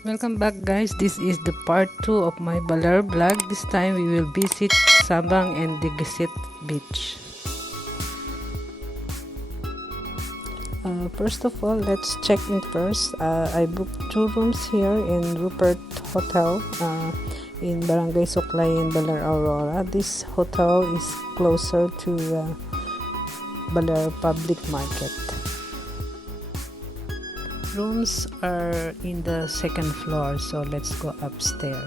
Welcome back, guys. This is the part 2 of my Baler vlog. This time we will visit Sabang and Diguisit Beach. First of all, let's check in first. I booked 2 rooms here in Rupert Hotel in Barangay Suklayan, Baler Aurora. This hotel is closer to Baler Public Market. Rooms are in the 2nd floor, so let's go upstairs.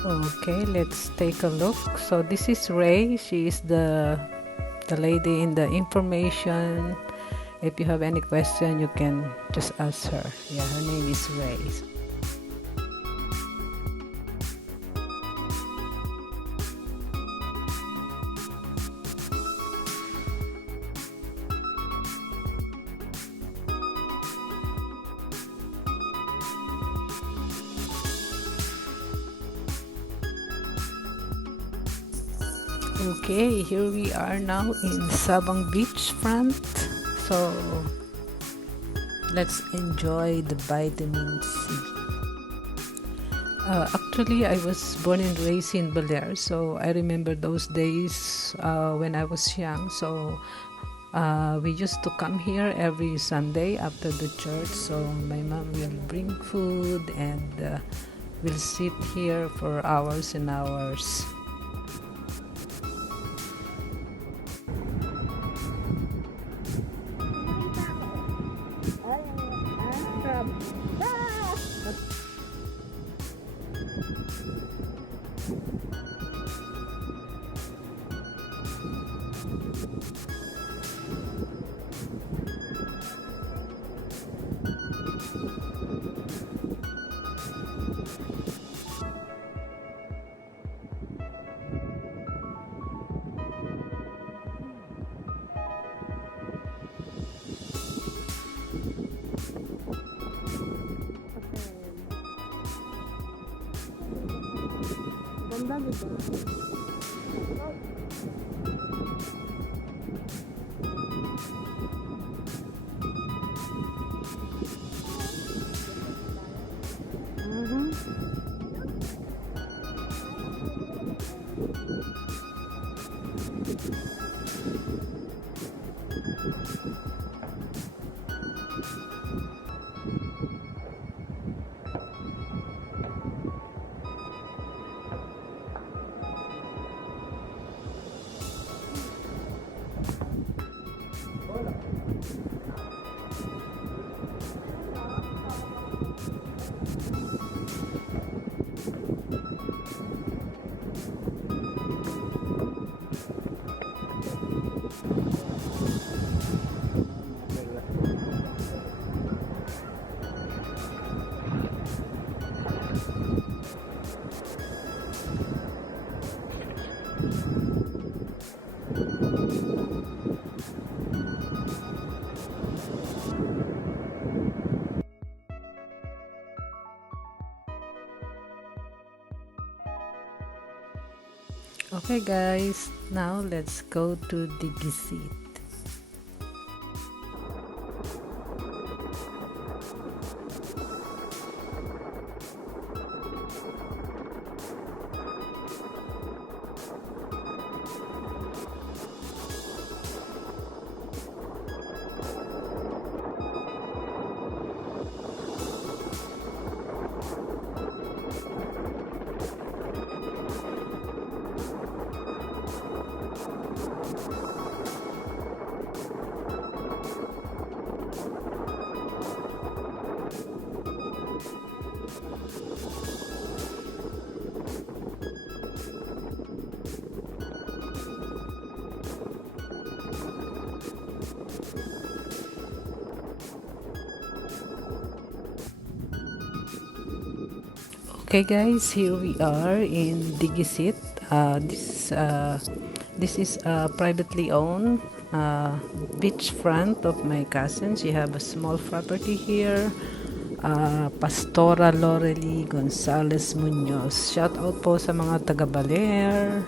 Okay, let's take a look. So this is Ray. She is the lady in the information. If you have any question, you can just ask her. Yeah, her name is Ray. Okay, here we are now in Sabang Beach front. So let's enjoy the vitamin C. Actually, I was born and raised in Baler, so I remember those days when I was young. So we used to come here every Sunday after the church. So my mom will bring food and we'll sit here for hours and hours. Ganda, diba? Okay guys, now let's go to Diguisit. Okay guys, here we are in Diguisit. This is a privately owned beachfront of my cousin. She have a small property here. Pastora Lorely Gonzalez Munoz. Shout out po sa mga taga Baler.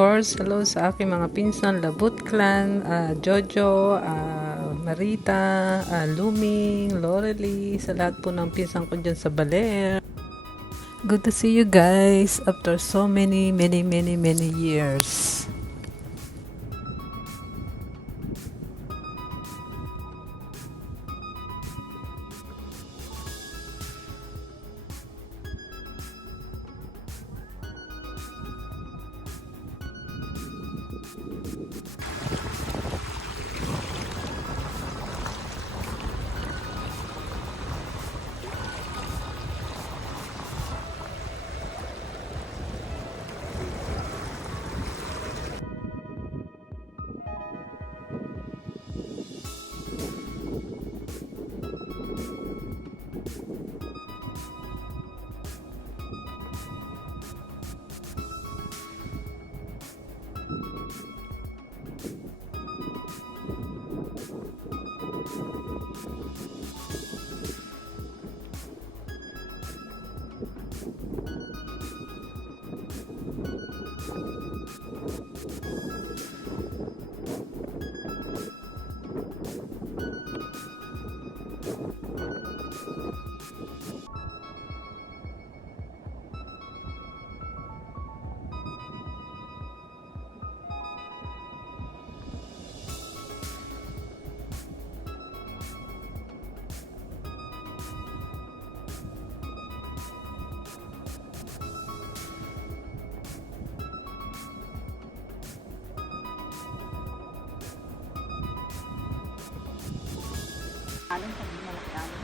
course, hello sa aking mga pinsan, Labut Clan, Jojo, Marita, Luming, Lorely, sa lahat po ng pinsan ko dyan sa Baler. Good to see you guys after so many years.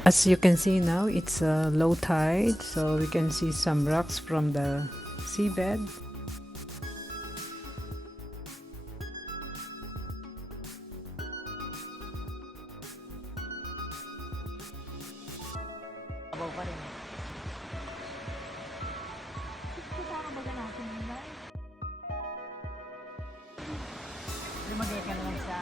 As you can see now, it's a low tide, so we can see some rocks from the seabed. Lumagay ka na lang sa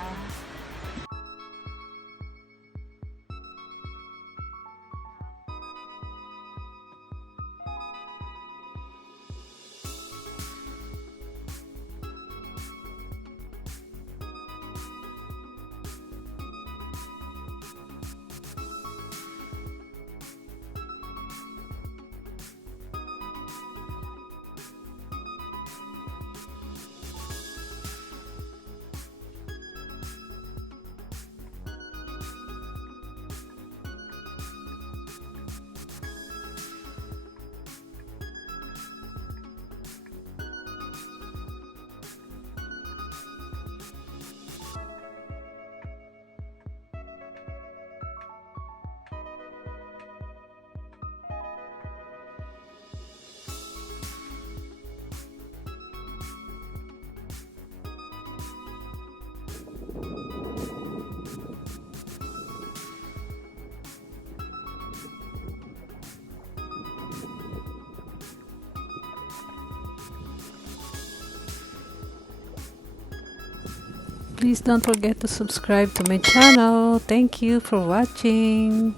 Please don't forget to subscribe to my channel. Thank you for watching.